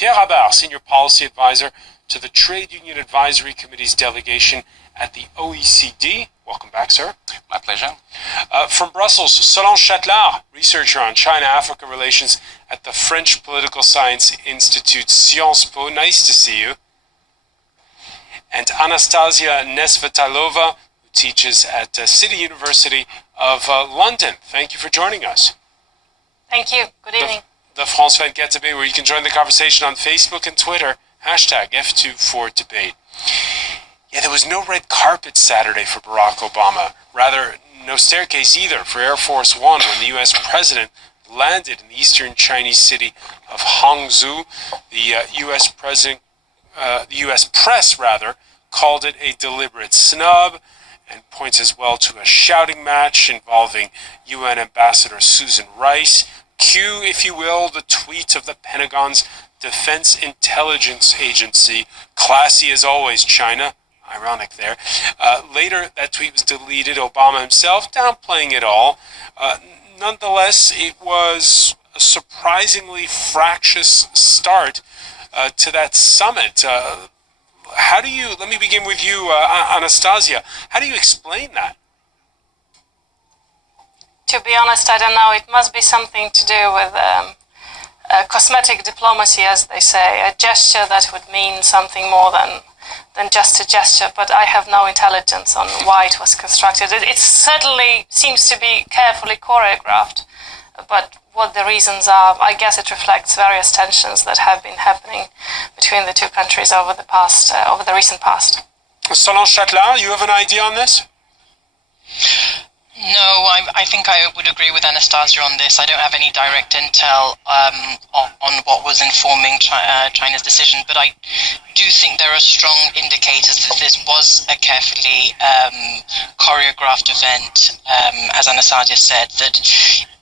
Pierre Habart, Senior Policy Advisor to the Trade Union Advisory Committee's delegation at the OECD. Welcome back, sir. My pleasure. From Brussels, Solange Chatelard, researcher on China-Africa relations at the French Political Science Institute Sciences Po. Nice to see you. And Anastasia Nesvetalova, who teaches at City University of London. Thank you for joining us. Thank you. Good evening. The France 24 debate, where you can join the conversation on Facebook and Twitter, #F24debate. Yeah, there was no red carpet Saturday for Barack Obama. Rather, no staircase either for Air Force One when the U.S. president landed in the eastern Chinese city of Hangzhou. The U.S. press called it a deliberate snub and points as well to a shouting match involving UN Ambassador Susan Rice. Cue, if you will, the tweet of the Pentagon's Defense Intelligence Agency. Classy as always, China. Ironic there. Later, that tweet was deleted. Obama himself downplaying it all. Nonetheless, it was a surprisingly fractious start to that summit. Let me begin with you, Anastasia. How do you explain that? To be honest, I don't know. It must be something to do with cosmetic diplomacy, as they say, a gesture that would mean something more than just a gesture, but I have no intelligence on why it was constructed. It certainly seems to be carefully choreographed, but what the reasons are, I guess it reflects various tensions that have been happening between the two countries over the recent past. Solange Chatelard, you have an idea on this? No, I think I would agree with Anastasia on this. I don't have any direct intel on what was informing China's decision, but I do think there are strong indicators that this was a carefully choreographed event, as Anastasia said, that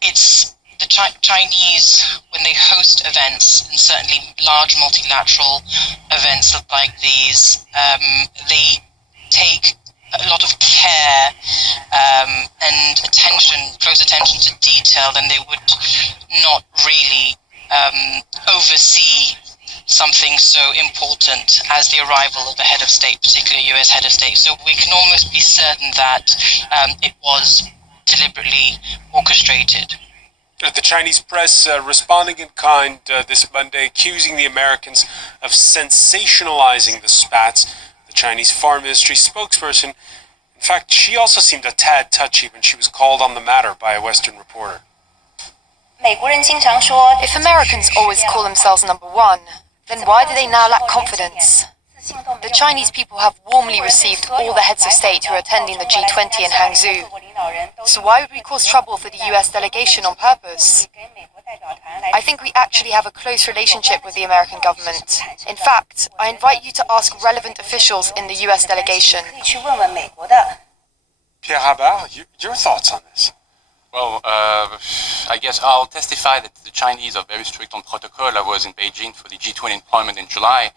it's the Chinese, when they host events, and certainly large multilateral events like these, they take a lot of care and close attention to detail, and they would not really oversee something so important as the arrival of a head of state, particularly a US head of state. So we can almost be certain that it was deliberately orchestrated. The Chinese press responding in kind this Monday, accusing the Americans of sensationalizing the spats. The Chinese Foreign Ministry spokesperson, in fact, she also seemed a tad touchy when she was called on the matter by a Western reporter. If Americans always call themselves number one, then why do they now lack confidence? The Chinese people have warmly received all the heads of state who are attending the G20 in Hangzhou. So why would we cause trouble for the US delegation on purpose? I think we actually have a close relationship with the American government. In fact, I invite you to ask relevant officials in the US delegation. Pierre Habart, your thoughts on this? Well, I guess I'll testify that the Chinese are very strict on protocol. I was in Beijing for the G20 employment in July.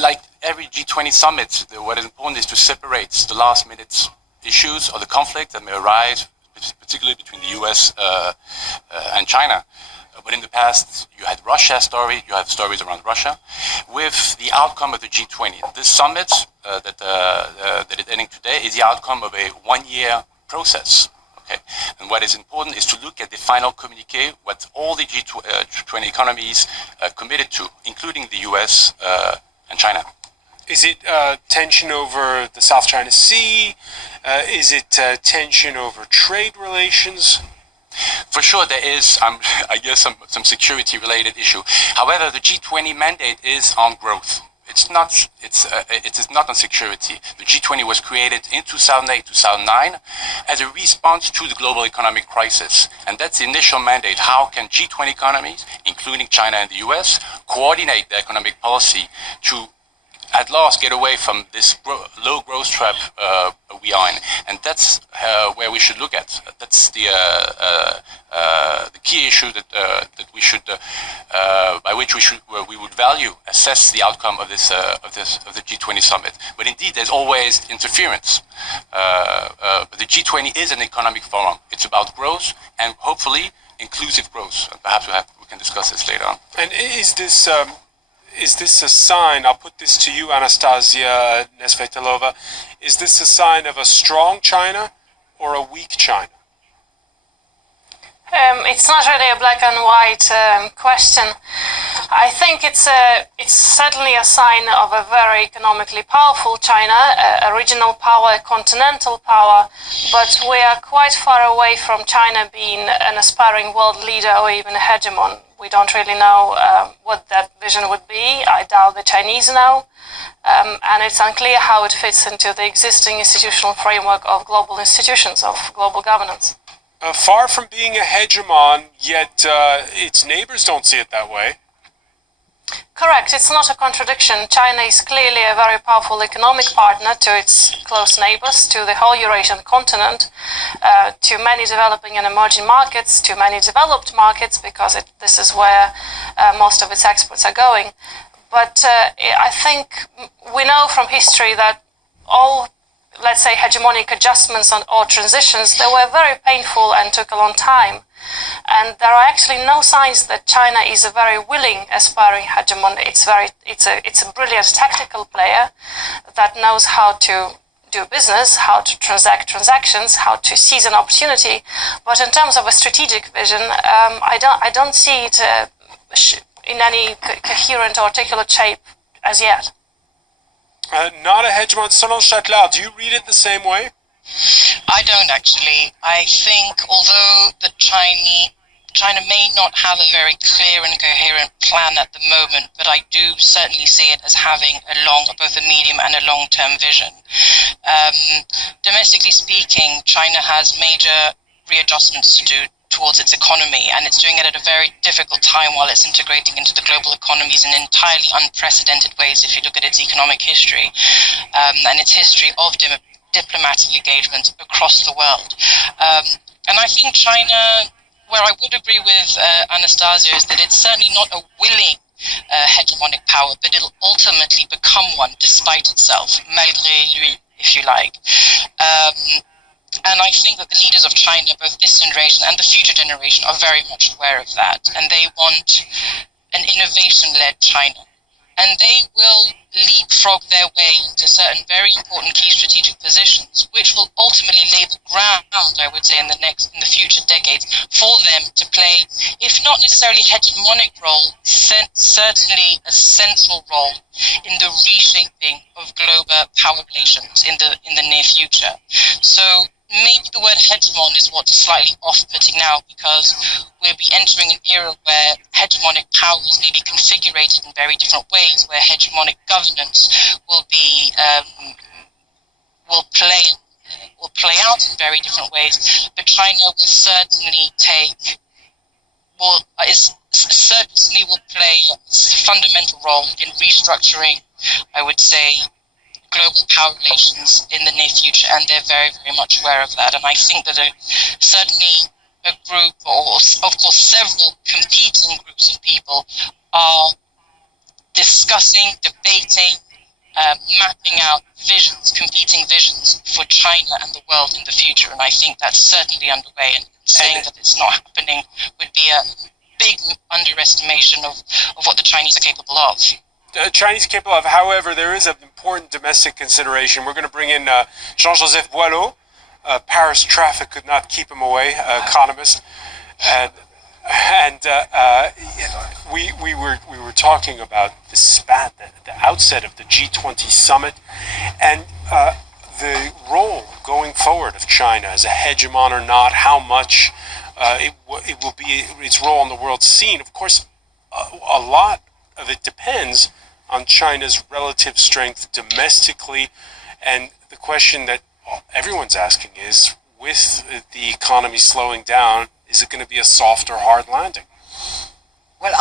Like every G20 summit, what is important is to separate the last-minute issues or the conflict that may arise, particularly between the US and China. But in the past, you had Russia story, you have stories around Russia. With the outcome of the G20, this summit that is ending today is the outcome of a one-year process. Okay, and what is important is to look at the final communique, what all the G20 economies committed to, including the US and China. Is it tension over the South China Sea? Is it tension over trade relations? For sure, there is, I guess, some security-related issue. However, the G20 mandate is on growth. It is not on security. The G20 was created in 2008, 2009 as a response to the global economic crisis. And that's the initial mandate. How can G20 economies, including China and the US, coordinate their economic policy to at last get away from this low growth trap we are in? And that's where we should look at. That's the key issue that we should, by which we would value, assess the outcome of the G20 summit. But indeed, there's always interference. But the G20 is an economic forum. It's about growth and hopefully inclusive growth. And perhaps we can discuss this later on. And is this a sign, I'll put this to you, Anastasia Nesvetilova, is this a sign of a strong China or a weak China? It's not really a black and white question. I think it's certainly a sign of a very economically powerful China, a regional power, a continental power, but we are quite far away from China being an aspiring world leader or even a hegemon. We don't really know what that vision would be. I doubt the Chinese know. And it's unclear how it fits into the existing institutional framework of global institutions, of global governance. Far from being a hegemon, yet its neighbors don't see it that way. Correct, it's not a contradiction. China is clearly a very powerful economic partner to its close neighbors, to the whole Eurasian continent, to many developing and emerging markets, to many developed markets, because this is where most of its exports are going. But I think we know from history that all, let's say, hegemonic adjustments or transitions, they were very painful and took a long time. And there are actually no signs that China is a very willing, aspiring hegemon. It's a brilliant tactical player that knows how to do business, how to transact transactions, how to seize an opportunity. But in terms of a strategic vision, I don't see it in any coherent or articulate shape as yet. Not a hegemon. Solange Chatelain, do you read it the same way? I don't actually. I think although China may not have a very clear and coherent plan at the moment, but I do certainly see it as having both a medium and a long-term vision. Domestically speaking, China has major readjustments to do towards its economy, and it's doing it at a very difficult time while it's integrating into the global economies in entirely unprecedented ways if you look at its economic history and its history of diplomatic engagement across the world. And I think China, where I would agree with Anastasia, is that it's certainly not a willing hegemonic power, but it'll ultimately become one despite itself, malgré lui, if you like. And I think that the leaders of China, both this generation and the future generation, are very much aware of that. And they want an innovation-led China. And they will leapfrog their way into certain very important key strategic positions, which will ultimately lay the ground, I would say, in the future decades, for them to play, if not necessarily a hegemonic role, certainly a central role in the reshaping of global power relations in the near future. So maybe the word hegemon is what's slightly off-putting now, because we'll be entering an era where hegemonic powers may be configured in very different ways, where hegemonic governance will play out in very different ways. But China will certainly will play a fundamental role in restructuring, I would say, global power relations in the near future, and they're very, very much aware of that. And I think that certainly a group, or of course several competing groups of people, are discussing, debating, mapping out competing visions for China and the world in the future. And I think that's certainly underway, and saying that it's not happening would be a big underestimation of what the Chinese are capable of. Chinese capable of. However, there is an important domestic consideration. We're going to bring in Jean-Joseph Boileau. Paris traffic could not keep him away, economist. And we were talking about the spat, the outset of the G20 summit, and the role going forward of China as a hegemon or not, how much it will be its role on the world scene. Of course, a lot of it depends on China's relative strength domestically, and the question that everyone's asking is, with the economy slowing down, is it going to be a soft or hard landing? Well,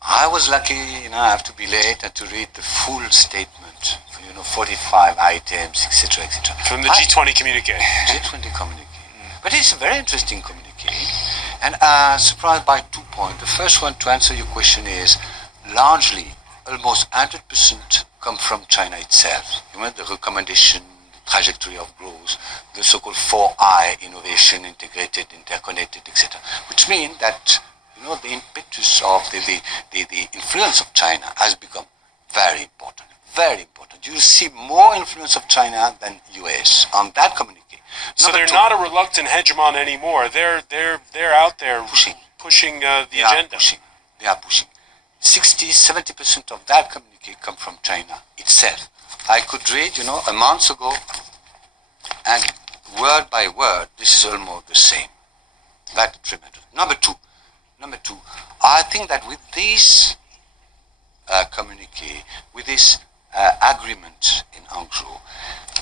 I was lucky enough to be late and to read the full statement, 45 items, etc., etc. From the G20 communique. G20 communique. But it's a very interesting communique, and surprised by 2 points. The first one, to answer your question, is largely, almost 100% come from China itself. The recommendation, the trajectory of growth, the so-called 4I, innovation, integrated, interconnected, etc., which means that the impetus of the influence of China has become very important, very important. You see more influence of China than US on that communique. So they're not a reluctant hegemon anymore. They're out there pushing the agenda. They are pushing. 60-70% of that communique come from China itself. I could read, a month ago, and word by word, this is almost the same. That's tremendous. Number two, I think that with this communique, with this agreement in Hangzhou,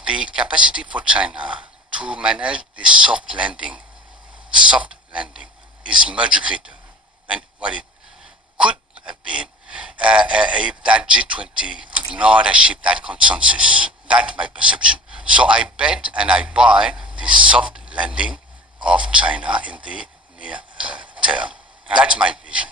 the capacity for China to manage this soft landing is much greater than what it could have been if that G20 could not achieve that consensus. That's my perception. So I bet and I buy this soft landing of China in the near term. That's my vision.